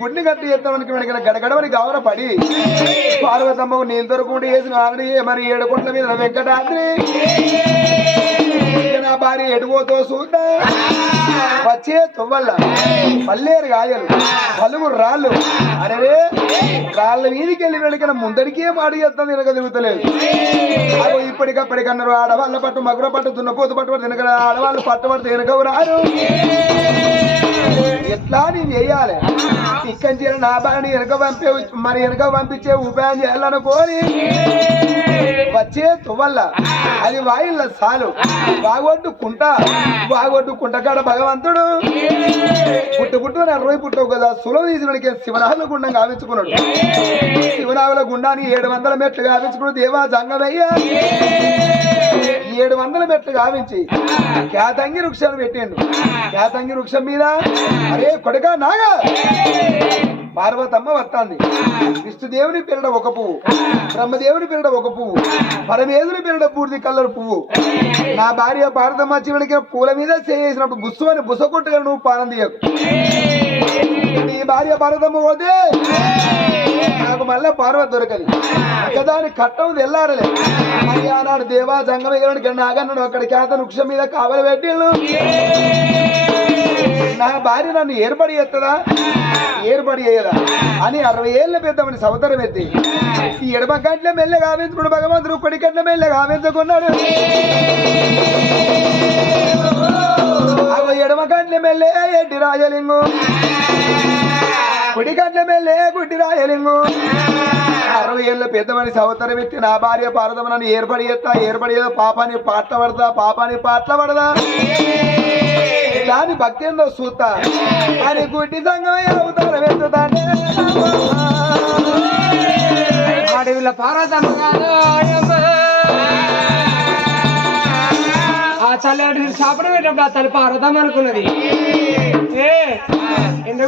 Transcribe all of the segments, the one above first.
గుడ్ని కట్టి ఎత్తడానికి వెనక గడగడవని గౌర పడి నీళ్ళు దొరకకుండా వేసిన ఆల్రెడీ మరి ఏడు కొండల మీద వెంకటాద్రి. నా భార్య ఎడుగోతో చూద్దా? వచ్చే తువ్వల్ల పల్లేరు గాయలు పలుగురు రాళ్ళు. అరే రాళ్ళ మీదకి వెళ్ళి వెళికిన ముందరికే మాట చేస్తాను తినక తిరుగుతలేదు. అవి ఇప్పటికప్పటికన్నారు ఆడవాళ్ళ పట్టు మగుర పట్టు దున్నపోతు పట్టు పట్టు తినక ఆడవాళ్ళు పట్టుబడి వెనక రారు. ఎట్లా నేను వేయాలి ఇక్కడి చీర నా బాని వెనక పంపే మరి వెనక పంపించే ఉపాయం చేయాలనుకోని వచ్చే తువ్వల్ల అది వాయిల్ల సాలు. బాగొట్టుకుంటా బాగొట్టుకుంటా కాడ భగవంతుడు. పుట్టు పుట్టు అరవై పుట్టవు కదా. సులభ తీసినకే శివనాగుల గుండం గావించుకున్నాడు. శివనాగుల గుండాన్ని ఏడు వందల మెట్లు గావించుకున్నాడు దేవా జంగమయ్య. ఏడు వందల మెట్లు గావించి కేతంగి వృక్షాలు పెట్టిండు. కేతంగి వృక్షం మీద అరే కొడుక నాగా. పార్వతమ్మ వస్తాంది విష్ణుదేవుని పిల్లడ ఒక పువ్వు బ్రహ్మదేవుని పిల్లడ ఒక పువ్వు పరమేదుని పిల్లడ పూర్తి కలర్ పువ్వు. నా భార్య పార్వతమ్మ చివరికి పూల మీద చేసినప్పుడు బుస్సు అని బుస కొట్టుగా నువ్వు పానం తీయకు. నీ భార్య పార్వతమ్మ పోతే నాకు మళ్ళీ పార్వతి దొరకదు. ఒకదాని కట్టం తెల్లారలే. మరి నాడు దేవా జంగమయ్యాడు నాగన్నాడు అక్కడ కేత వృక్షం మీద కావలి పెట్టిళ్ళు. నా భార్య నన్ను ఏర్పడి ఎత్తదా ఏర్పడి అయ్యదా అని అరవై ఏళ్ళ పెద్దమని సవతరం ఎత్తి ఈ ఎడమ గంటల మెల్లె గావించుకుడు భగవంతుడు కొడి గంటల మెల్లె గావించుకున్నాడు. అగో ఎడమ గంటల మెల్లె ఎడ్డి రాజలింగు. కుడి గంటల మెల్లె గుడ్డి రాయలింగు. అరవై ఏళ్ళ పెద్దమని సవతరం ఎత్తి నా భార్య పార్వతమ్మ నన్ను ఏర్పడి ఎత్తా ఏర్పడి ఏదో పాపాన్ని పాటల పడదా పాపాన్ని పాటల పడదా దాని భక్తి ఏందో చూస్తా. అని గుడ్డి సంగం అవుతారు వెతుతానే అడవిలో పార్వతమ్మ ఆ చల్లటి చేపలు పెట్టినప్పుడు ఆ తల్లి పారదాం అనుకున్నది.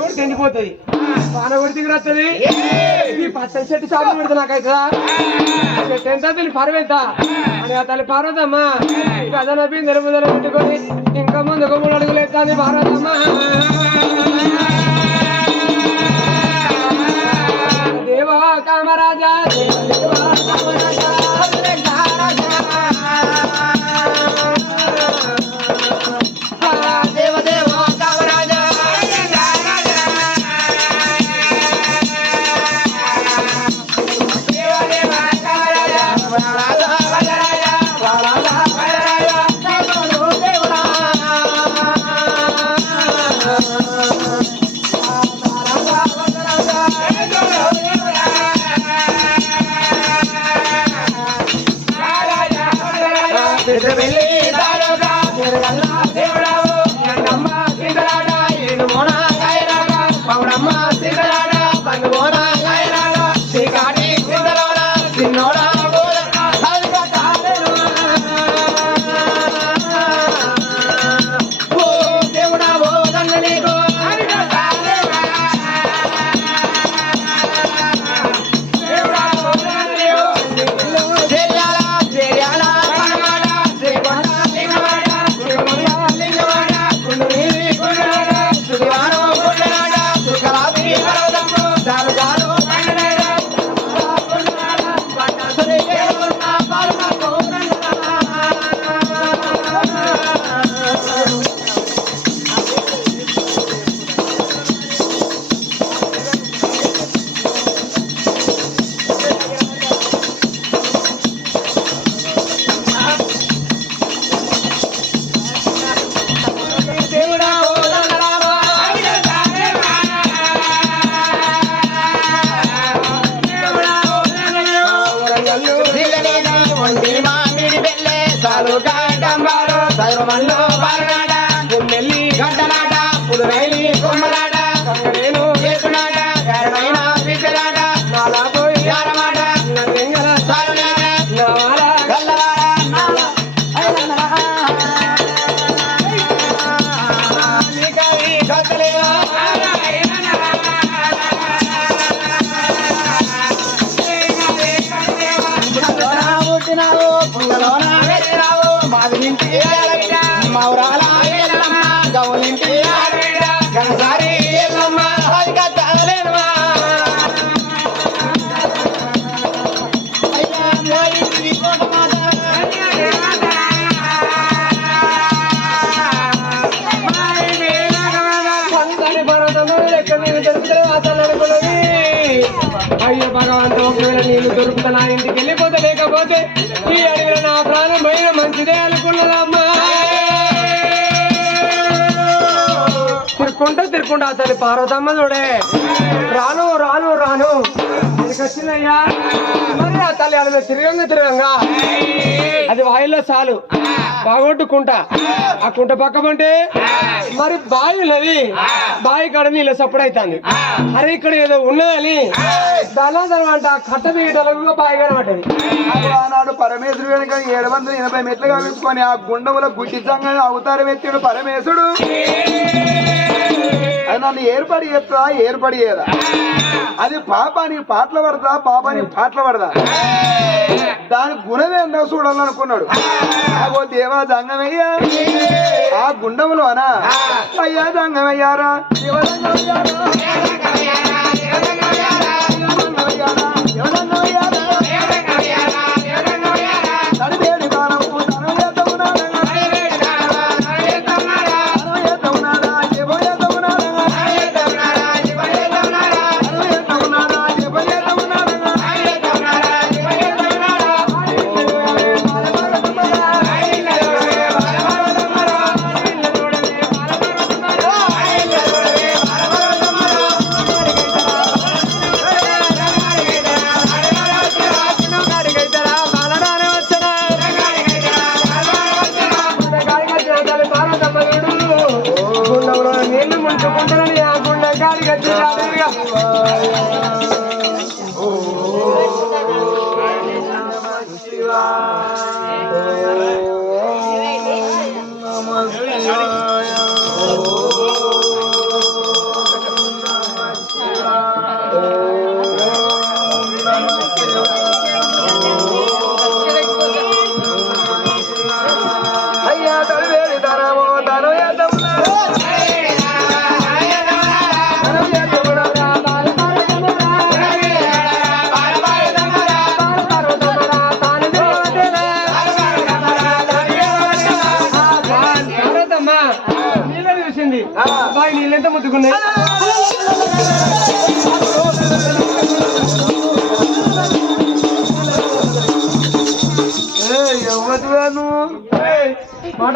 కూడా తెండిపోతుంది వాన కూడా దిగురొస్తుంది ఈ పచ్చని చెట్టు చేపలు పెడితే నాకైతే. చెట్టు ఎంత తల్లి పరవెంత అని ఆ తల్లి పార్వతమ్మ కథన బిందెలు బుదలు పెట్టుకొని ఇంకా ముందు ఒక మూడు అడుగులు ఎత్తాది పార్వతమ్మ. దేవా కామరాజా దేవా తిరుక్కుంటా తిరుక్కుంటా అసలు పార్వతమ్మ చూడే. రాను రాను రాను. వచ్చిందయ్యా. మరి ఆ తల్లి అలా తిరగంగా తిరగంగా. అది వాయిల్లో చాలు. బాగొట్టుకుంటా. ఆ కుంట పక్కమంటే మరి బావి ఉన్నది. బావి కాడ నీళ్ళ సప్పుడు అవుతుంది. అరే ఇక్కడ ఏదో ఉన్నదని దాని అంట కట్ట దిగటలుగా బావి కనబడ్డది ఆనాడు పరమేశ్వరుడు వెనుక ఏడు వందల ఎనభై మెట్లు కలుసుకొని ఆ గుండముల గుడ్డితంగా అవతారం ఎత్తాడు పరమేశ్వరుడు. అది నన్ను ఏర్పడి ఎత్తా ఏర్పడి ఏదా అది పాపానికి పాటలు పడతా పాపానికి పాటలు పడదా? దాని గుణమేందో చూడాలనుకున్నాడు. అగో దేవా జంగమయ్యా ఆ గుండంలోనా అయ్యా జంగమయ్యారా శివరంగమయ్యారా నడివేడి ఎన్ని ముంచుకుంటానని ఆ గుండె కాడికి వచ్చి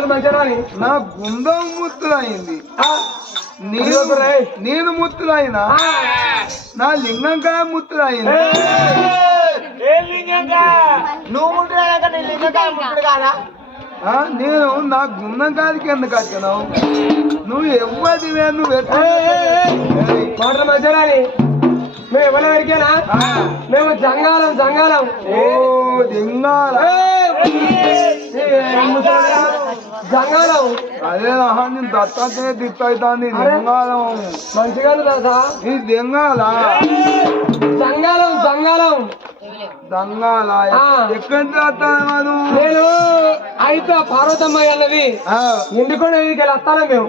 మంచిగా రాని నా గుండం ముత్తులైంది నేను ముత్తులైనా నా లింగంకాయ ముత్తులైంది నువ్వు ముట్టుకోలేక నీ లింగకాయ ముట్టుడు కాదా? ఆ, నేను నా గుండంకాయకి ఎందుకు వచ్చినావు నువ్వు ఎవ్వదివే నువ్వు రాని మేము ఎవరి వరకేనా మేము జంగాలం జంగాలం. ఓ లింగాల జంగాలం అదే నేను దత్తాత్రేయ తిట్టవుతాంది లింగాలం మంచిగా దాదా ఈ లింగాల జంగాలం జంగాలం దంగాల. ఎక్కడ దత్తాను నేను అయితే పార్వతమ్మ అన్నది ఆ, ఎండుకొని వెళ్ళి వస్తాను మేము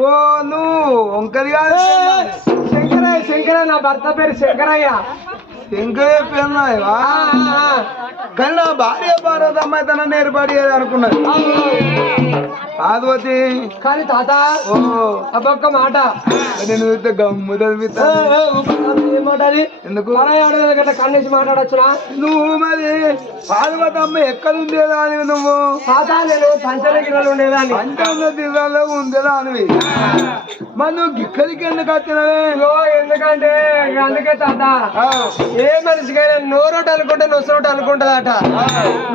ఓ నువ్వు వంకది కాదు శంకరయ్య శంకరయ్య నా భర్త పేరు శంకరయ్య ఆ. కానీ నా భార్య భారతమ్మ తన నేర్పడి అనుకున్నది. పార్వతి. కానీ తాత ఓ. అబ్బొక్క మాట. నేను చూస్తే గమ్ము ఏ, తదిపిస్తా ఏ, ఊపిరి ఏం మాట్లాడి ఎందుకు? కన్నేసి మాట్లాడచ్చునా? నువ్వు మరి పార్వతమ్మ ఎక్కడ ఉండేదా అని నువ్వు? తాత నేను పంచలగిరిలో ఉండేదాన్ని. పంచాంగ జిల్లాలో ఉండేదా అనివి మరి నువ్వు గిక్కడికి ఎందుకు వచ్చినవే? ఎందుకంటే అందుకే తాత. ఏ మనిషికైనా నోరోటి అనుకుంటే నొసరోటి అనుకుంటదట.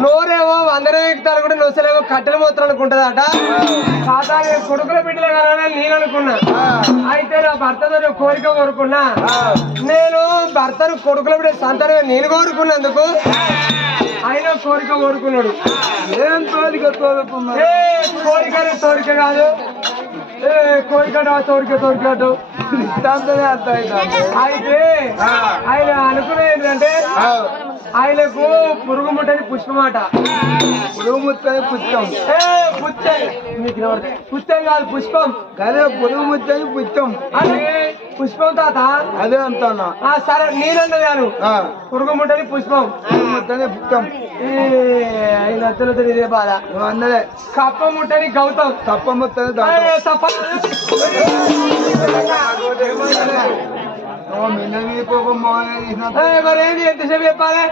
నోరేమో అందరూ అనుకుంటే నొసలేమో కట్టెల మూత్రం అనుకుంటదట. నేను కొడుకుల బిడ్డలే కదా నేను అనుకున్నా. అయితే నా భర్తతో కోరిక కోరుకున్నా. నేను భర్తను కొడుకుల బిడ్డ సంతానమే నేను కోరుకున్నందుకు ఆయన కోరిక కోరుకున్నాడు. ఏం తోలిక తోలుకున్నా ఏ కోరిక తోరిక కాదు. ఏ కోరిక తోరిక తోరికట్టు నిత్తాంతనే అర్థమైంది అయితే. ఆయన అనుకునేది ఏంటంటే ఆయనకు పురుగు ముట్టని పుష్పమాట పురుగు ముత్తని పుచ్చం మీకు. పుచ్చం కాదు పుష్పం. అదే పురుగు ముత్తని పుచ్చం. అది పుష్పం తాత. అదే అంటున్నా ఆ సరే నేనన్నదాను ఆ, పురుగు ముట్టని పుష్పం. పురుగు ముత్తని పుచ్చం అత్తలతో ఇదే బాధ నువ్వు అన్నదే కప్ప ముట్టని గౌతమ్. తప్ప దాంట్లో తప్ప ఓ మిన్న మీ కోపం మోహన్ చేసినంత. ఏ, మరి ఏంది? ఎంతసేపు చెప్పాలి?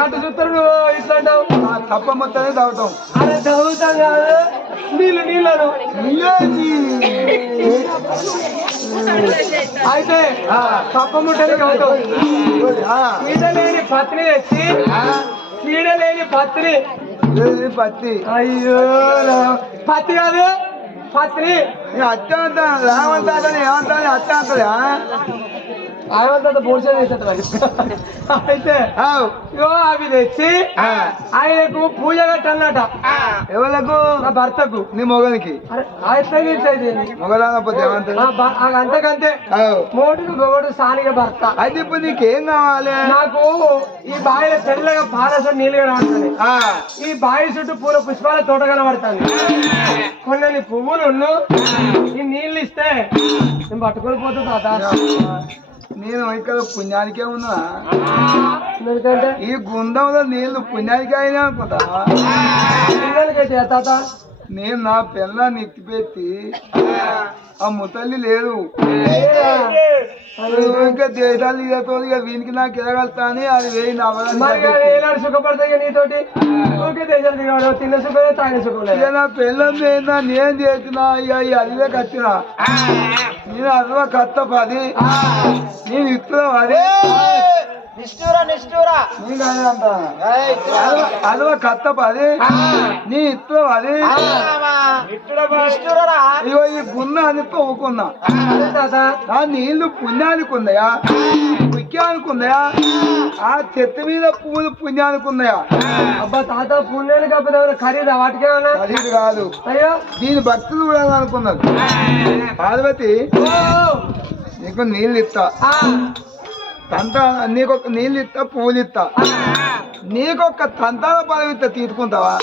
అటు చూస్తారు నువ్వు ఇట్లా అంటావు. తప్ప మొత్తమే తాగుతాం అరే చదువుతాం కాదు. నీళ్ళు నీళ్ళను? అయితే తప్ప ముట్టని లేని పత్ని తెచ్చి చీడ లేని పత్ని ఇది పత్తి అయ్యో పత్తి కాదు పత్ని ఈ అత్త అంత రామంతా ఏమంతా అత్త అంతదా ఆయనంత పోలీసు చేసేది అయితే. ఇగో అవి తెచ్చి. ఆయనకు పూజ కట్టన్నట ఎవలకు నా భర్తకు. నీ మొగనికి. ఆయనకి మొగదానపోతే ఏమంటారు అంతకంతే. మోటుకు గొగడు సానిగా భర్త. అయితే ఇప్పుడు నీకేం కావాలి? నాకు ఈ బావిలో తెల్లగా పారసం నీళ్ళు కనబడుతుంది ఆ, ఈ బావి చుట్టూ పూల పుష్పాల తోట కనబడుతుంది కొన్ని పువ్వులు ఈ నీళ్ళు ఇస్తే నేను పట్టుకొని పోతా తాత. నేను ఇక్కడ పుణ్యానికే ఉన్నా. ఎందుకంటే? ఈ గుండంలో నీళ్ళు పుణ్యానికే అయినా అనుకుంటా. తాత. నేను నా పిల్లని ఎత్తిపెట్టి ఆ ముతల్లి లేదు ఇంకా దేశాలు ఇదతో ఇక వీనికి నాకు ఎదగలుగుతా అని అది వేయి సుఖపడతాయి ఇక నీతోటి? ఓకే దేశాలు తినవాడు తిన్న సుఖమే తాగిన సుఖం ఇక నా పిల్లం ఏందా? నేను చేసిన ఇక అదివే కట్టిన నేను అదివే కత్త పది. నేను ఇస్తున్నాం అదే నిష్ఠూరా నిష్ఠూరా. అదివే నీ అది ఇగో ఈ తవ్వుకున్నా ఆ. నీళ్ళు పుణ్యానికి ఉన్నాయా? ముఖ్యానికి ఉన్నాయా? ఆ చెత్త మీద పువ్వులు పుణ్యానికి ఉన్నాయా? అబ్బా తాత పుణ్యాలు కాకపోతే ఖరీదా? వాటికేమన్నా అది ఇది కాదు. అయ్యో. దీని భక్తులు కూడా అనుకున్నారు. పార్వతి నీకు నీళ్ళు ఇస్తా. ఆ, తంత నీకొక నీళ్ళు ఇస్తా పువ్వులు ఇస్తా నీకొక తంతాల పదవి ఇస్తా తీసుకుంటావా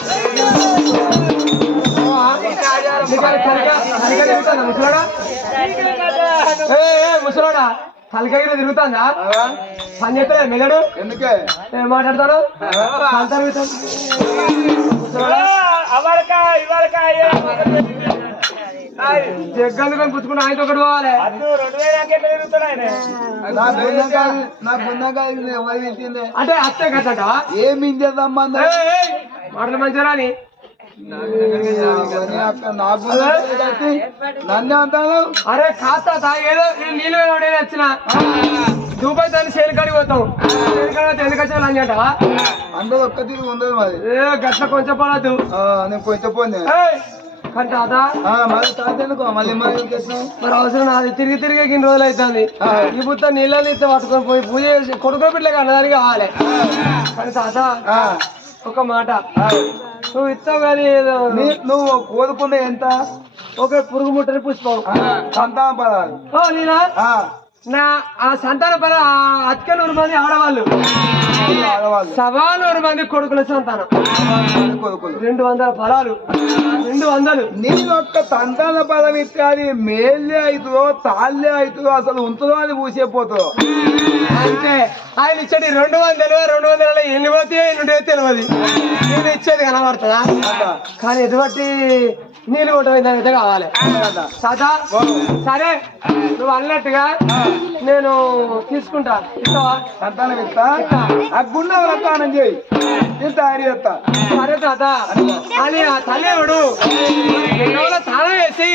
ముసలోడా? ఏ, ఏ, ముసలోడా కలికగిరి తిరుగుతుందా? పని చేస్తా మెల్లడు ఎందుకే? మాట్లాడతాడు అంతర్గతం ముసలోడా జగ్గలు కొని పుచ్చుకుని ఆయనతో ఒకటి పోవాలి నా బున్నకాయ ఎవరు తింటే? అంటే అత్తే కట్టంటావా ఏం ఏయ్, ఏయ్, మాటలు నన్నే అంటాను అరే కాస్త ఏదో నేను నీళ్ళు వచ్చిన. దుబాయ్ దాన్ని సేల్ కాడికి పోతాం సేల్ కాడి ఎందుకు వచ్చా లంచంటావా అందరూ ఒక్క తిరిగి ఉండదు మరి. ఏ గట్ల కొంచెం ఆ, నేను కొంచెం పోనీ ఏయ్, కానీ తాత ఆ, మళ్ళీ తాత ఎందుకో మళ్ళీ మరి మరి అవసరం నాది. తిరిగి తిరిగి ఇన్ని రోజులు అవుతుంది. ఈ బుత్త నీళ్ళని ఇస్తే పట్టుకొని పోయి పూజ చేసి కొడుకో బిడ్డగా అన్నదానికి కావాలి. కానీ తాత ఆ, ఒక మాట. నువ్వు ఇస్తావు కానీ నువ్వు కోరుకున్న ఎంత? ఒక పురుగు ముట్టని పుష్పం. సంతాన పదాలు. నా ఆ సంతాన పద అతిక నూరు మంది ఆడవాళ్ళు. సవా నూరు మంది కొడుకుల సంతానం. కొడుకులు రెండు వందల ఫలాలు రెండు వందలు. నేను ఒక్క సంతాన పదం ఇస్తే అది మేలే అవుతుందో తాళ్ళే అవుతుందో అసలు ఉంటుందో అని పూసేపోతుందో అంటే ఆయన ఇచ్చేది రెండు వందలు రెండు వందల ఎన్ని పోతే ఎన్ని ఉంటే తెలియదు. నేను ఇచ్చేది కనబడుతుందా? కానీ ఎటువంటి నీళ్ళు కొట్టమైంది అయితే కావాలి. సాదా సరే నువ్వు అన్నట్టుగా నేను తీసుకుంటా. ఇస్తావా? సంతానం ఇస్తా. ఆ గుండె రక్తానం చేయి. నేను తయారు చేస్తా తాత అని ఆ తల్లేవుడు ఎన్నోలో తాళం వేసి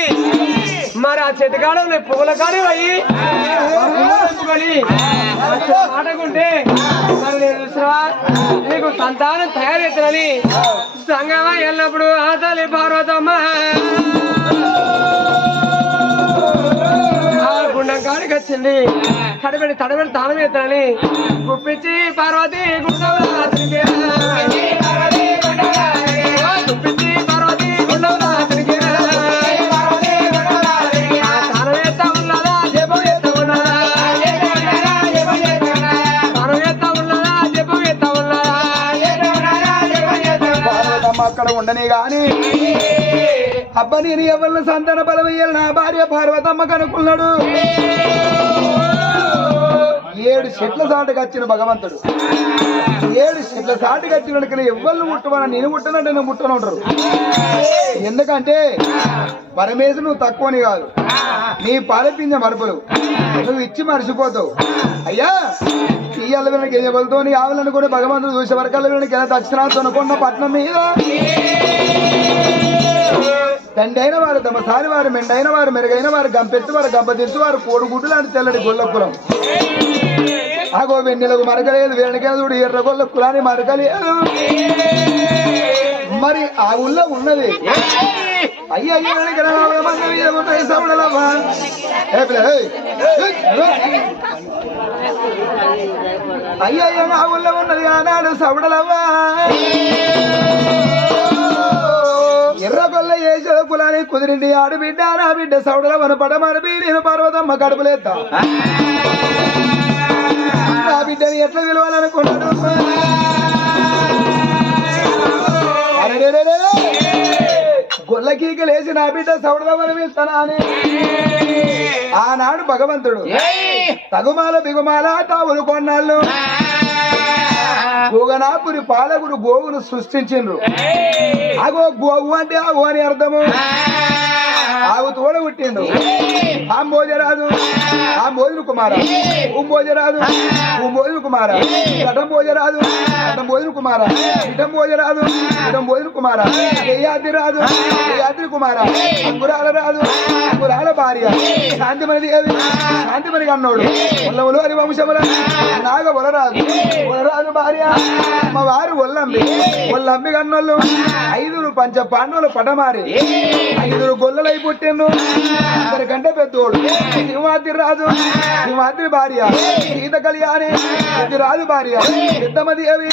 మరి ఆ చెట్టుకాడ పువ్వుల కాడే పోయి ఆ చెట్టు మరి నేను చూసినా నీకు సంతానం తయారు చేస్తానని సంగమా వెళ్ళినప్పుడు ఆ తల్లి పార్వతమ్మ. చేసింది. కాడికి వచ్చింది తడబెడి తడబెడి తాళం చేస్తానని గుప్పించి పార్వతి గుండంలో అమ్మ అక్కడ ఉండని గాని. అబ్బా నేను ఎవరిని సంతాన బలమయ్యాలి నా భార్య పార్వతమ్మ కనుక్కున్నాడు ఏడు చెట్ల సాటుకు వచ్చిన భగవంతుడు. ఏడు చెట్ల సాటుకు వచ్చిన ఎవరిని ముట్టమని నేను ముట్టనంటే నేను ముట్టను ఉంటారు ఎందుకంటే పరమేశ్వరు నువ్వు తక్కువని కాదు. నీ పాలపించ మరుపులు. నువ్వు ఇచ్చి మర్చిపోతావు. అయ్యా! ఇయ్యాల వెనక ఏ ఆవులను కూడా భగవంతుడు చూసే వరకల్లా వెనక ఎలా దక్షిణ తొనకొండ పట్నం మీద. తండైన వారు తమ సారి వారు మెండైన వారు మెరుగైన వారు గంపెత్తి వారు గంపతెత్తు వారు కోడిగుడ్డు లాంటి తెల్లడి గొల్లపురం ఆగో వెన్నెలకు మరకలేదు వెనకేదుడు ఎర్ర గొల్ల కులాని మరకలేదు. మరి ఆ ఊళ్ళో ఉన్నది. అయ్యా వెనక రావణ ఏ ఆ ఊళ్ళో ఉన్నది ఆనాడు సవడలవ్వా ఎర్రగొల్ల ఏసే కుదిరింది ఆడు బిడ్డ నా బిడ్డ సౌడల వనపడ నేను పర్వతమ్మ కడుపులేద్దా నా బిడ్డని ఎట్లా విలువాలనుకున్నాడు? అరే గొల్లకీక లేచి నా బిడ్డ అని. ఆనాడు భగవంతుడు తగుమాల బిగుమాల తావులు కొన్నాళ్ళు. గోగనాపురి పాలకుడు గోవును సృష్టించిండ్రు. అగో గోవు అంటే ఆవు అని అర్థము. ఆవు తోడ పుట్టిండు. ఆంబోజరాజు ఆంబోజులు కుమార. ఉంబోజరాజు ఉంబోజులు కుమార. కటం భోజరాజు కటం భోజులు కుమార. ఇటం భోజరాజు ఇటం భోజులు కుమార. జయాద్రి రాజు జయాద్రి కుమార. అంగురాల రాజు అంగురాల భార్య. శాంతిమణి దేవి శాంతిమణి అన్నోడు ఉల్లములు అని వంశముల నాగ వలరాజు వలరాజు భార్య మా వారు ఒల్లంబి ఒల్లంబి కన్నోళ్ళు ఐదుగురు పంచ పాండవులు పటమారి. ఐదుగురు గొల్లలై పుట్టిండు అందరికంటే తోడు సింహాద్రి రాజు సింహాద్రి భార్య. సీత కళ్యాణి. రాజు భార్య. సిద్ధమది అవి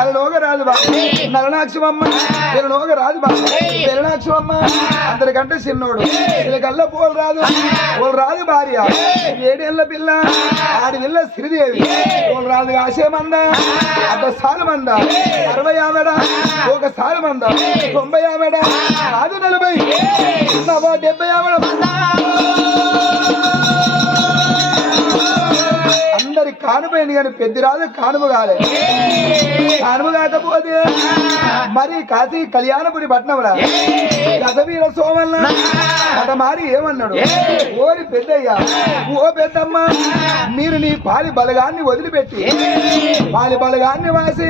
నలలోక రాజు భార్య నలనాక్షమమ్మ నలలోక రాజు భార్య పెరనాక్షమమ్మ అందరికంటే చిన్నోడు. కల్ల పోలు రాజు పోలు రాజు భార్య. ఏడేళ్ళ పిల్ల. ఆడి పిల్ల శ్రీదేవి. పోలు రాజు ఆశయమంద. అర్ధ సాలు మంద అరవై ఆమెడ. ఒక సాలు మంద తొంభై ఆమెడ. రాదు నలభై. డెబ్బై ఆమెడ. అందరి కానుపోయింది కానీ పెద్దిరాజు కానుపు కాలే. కానుపు కాకపోతే మరి కాశీ కళ్యాణపురి పట్నంలో? గజవీర సోమల్ల మారి ఏమన్నాడు? ఓరి పెద్దయ్యా ఓ పెద్దమ్మ మీరు నీ పాలి బలగాన్ని వదిలిపెట్టి పాలి బలగాన్ని వాసి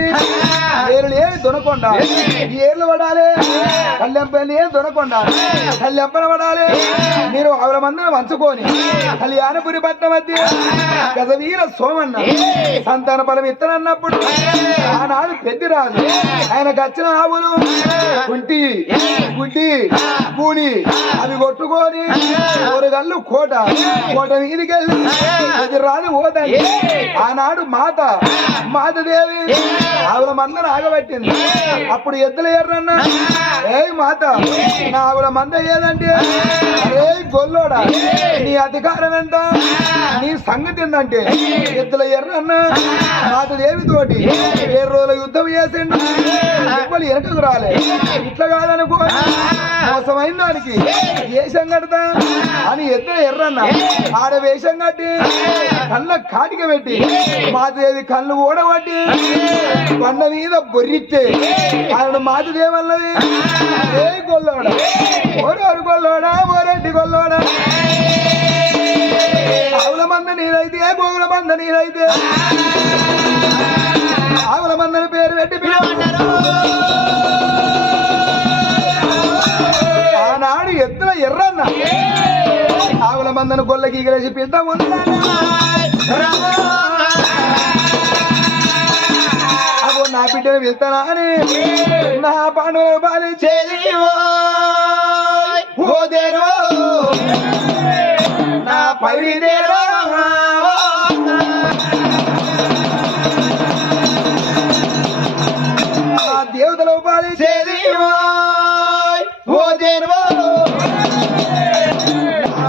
ఏరు లేని దొనకొండ ఏర్లు పడాలి కళ్ళెంపని దొనకొండ కళ్ళెంపన పడాలి మీరు ఆవిడ మందిని వంచుకొని కళ్యాణపురి పట్నం మధ్య గజవీర సోమన్న. సంతాన బలం ఇత్తనన్నప్పుడు. ఆనాడు పెద్దిరాజు ఆయనకు వచ్చిన ఆవులు. కుంటి గుడ్డి కూని అవి కొట్టుకొని ఊరగల్లు కోట కోట మీదికి వెళ్ళి పెద్దిరాజు పోదండి ఆనాడు మాత మాత దేవి ఆవుల మందను ఆగబట్టింది అప్పుడు ఎద్దుల ఎర్రన్న. ఏ మాత నా ఆవుల మంద ఏదంటే? అరే గొల్లోడా నీ అధికారం ఎంత నీ సంగతి ఏందంటే? ఎద్దుల ఎర్రన్న. మాత దేవి తోటి వేరు రోజుల యుద్ధం చేసిండు. ఎవ్వరు వెనకకు రాలే. ఇట్లా కాదనుకో. మోసమైన దానికి వేషం కడతా. అని ఎద్దుల ఎర్రన్న. ఆడ వేషం కట్టి కళ్ళ కాటిక పెట్టి మాతదేవి కళ్ళు ఓడబట్టి కొండ మీద బొర్రిస్తే ఆయన మాతదేవన్నది ఏ గొల్లోడ? ఓరోరు గొల్లోడ? ఓరెడ్డి గొల్లోడ? ఆవుల మంద నీరైతే గోగుల మంద నీరైతే. ఆవుల మందని పేరు పెట్టి ఆనాడు ఎద్దుల ఎర్రన్న. ఆవుల మందను గొల్ల గీగలేసి పిద్ద అగో నా బిడ్డను వెళ్తానా అని. నా పండుగ పాలించేది ఓదేరో నా పైడిదేరో నా దేవతలు పాలించేది ఓదేరో నా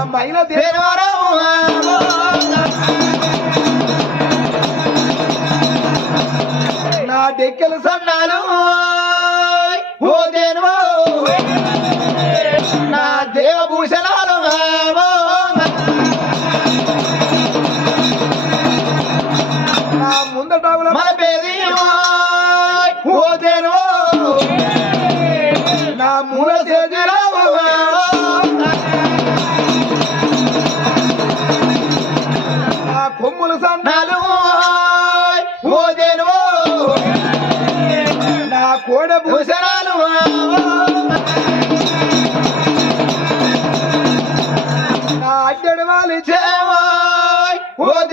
నా డెక్కలు సన్నాలు ఓ దేవో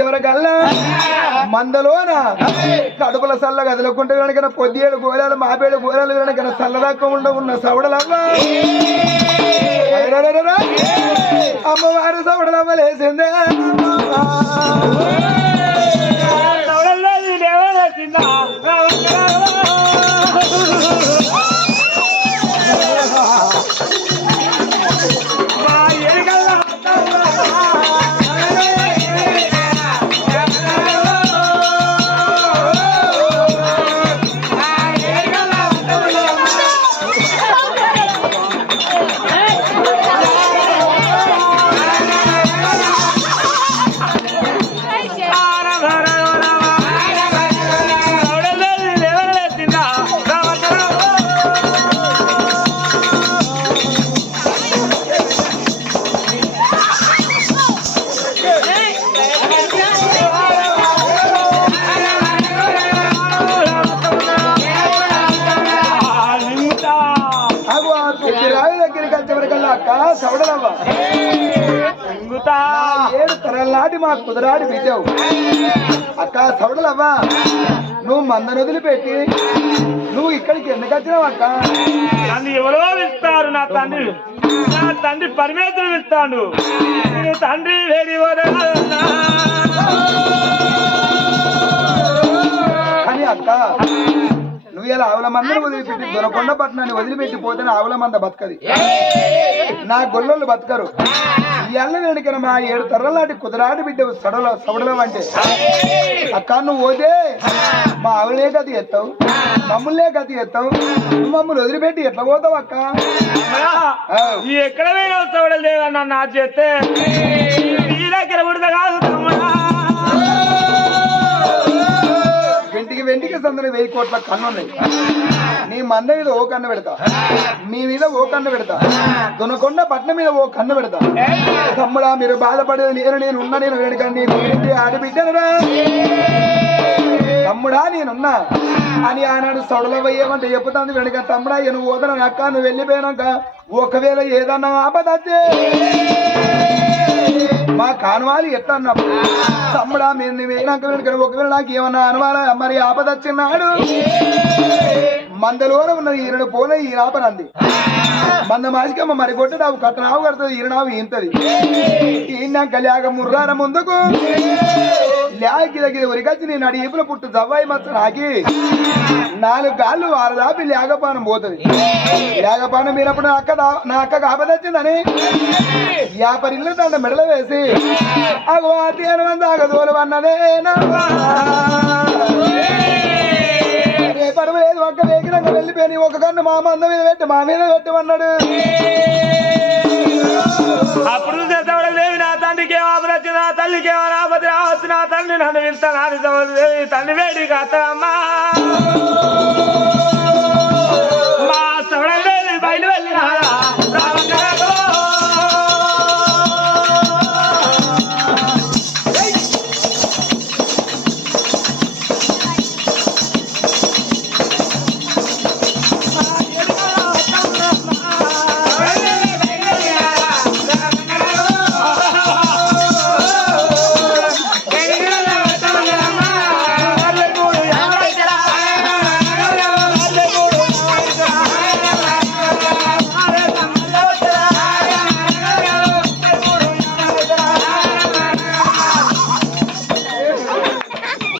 అని మందలోన కడుపుల సల్ల గదిలకుంటే కనుక పొద్దేడు గోరాలు మాపేడు గోరాలు కనుక సల్లదాకా ఉండ ఉన్న సౌడలవ్వ. అమ్మవారు సౌడలవ్వ లేసిందే అగో తరలాటి మా కుదరాడి బిడ్డవు అక్క సౌడలవ్వా నువ్వు మందను వదిలిపెట్టి నువ్వు ఇక్కడికి ఎందుకు వచ్చినావు అక్క? నన్ను ఎవరో పిలుస్తారు నా తండ్రి. నా తండ్రి పరమేశ్వరుడు పిలుస్తాడు. నేను తండ్రి వేడి. కానీ అక్క నువ్వు ఇలా ఆవుల మందను వదిలిపెట్టి దొరకొండ పట్టణాన్ని వదిలిపెట్టి పోతేనే ఆవుల మంద బతకది. నా గొల్లలు బతకరు. వెనుకన మా ఏడు తరలాంటి కుదరాడి బిడ్డ సడల సవడలం అంటే అక్క నువ్వు పోతే మా ఆవులే గతి ఎత్తావు. మమ్మల్నే గతి ఎత్తావు. నువ్వు మమ్మల్ని వదిలిపెట్టి ఎట్లా పోతావు అక్క? ఈ ఎక్కడ వస్తాడు లేదన్నా నా చేస్తే దగ్గర ఉడత కాదు తమ్ముడా. వెంటికి వెంటికి వెయ్యి కోట్ల కన్నున్నాయి. నీ మంద మీద ఓ కన్ను పెడతా. మీ మీద ఓ కన్ను పెడతా. దునకొండ పట్నం మీద ఓ కన్ను పెడతా. తమ్ముడా మీరు బాధపడేది నేను నేను ఉన్నా నేను వెనుక నీ గురించి ఆడబిడ్డనురా తమ్ముడా నేనున్నా. అని ఆనాడు సొడలో చెప్పుతాను వెనుక తమ్ముడా నేను ఓదన అక్క నువ్వు వెళ్ళిపోయినాక ఒకవేళ ఏదన్నా ఆపదచ్చే కానవాలి ఎట్లా అన్నప్పుడు తమ్ముడా మీరు నువ్వు వేయినాక ఒకవేళ నాకు ఏమన్నా అనవాలా మరి ఆపదొచ్చిన్నాడు మందలోన ఉన్న ఈరడు పోన ఈ ఆపనంది మంద మాసికమ్మ మరి కొట్టడావు కట్టనావు కడుతుంది ఈరనావు ఇంతది ఈనాక లేక ముర్రాన ముందుకు. లేకి దగ్గర ఉరికొచ్చి నేను అడి ఈపుల పుట్టు జవ్వాయి మచ్చ నాకి. నాలుగు కాళ్ళు వారదాపి లేకపానం పోతుంది. లేకపానం మీనప్పుడు నా అక్క నా అక్క ఆపదచ్చిందని యాపరిల్లు దండ మెడల వేసి అగో అధ్యయనం మంది అగదోలు అన్నదే రేపటి లేదు ఒక్క వేగిరంగా వెళ్ళిపోయి ఒక కన్ను మా మంద మీద పెట్టి మా మీద పెట్టమన్నాడు. అప్పుడు చేసేవాడు నా తండ్రికి ఏం నా తల్లికి ఏమో రావచ్చు? నా తండ్రి నన్ను పిలుస్తాను తండ్రి వేడి కాస్తమ్మా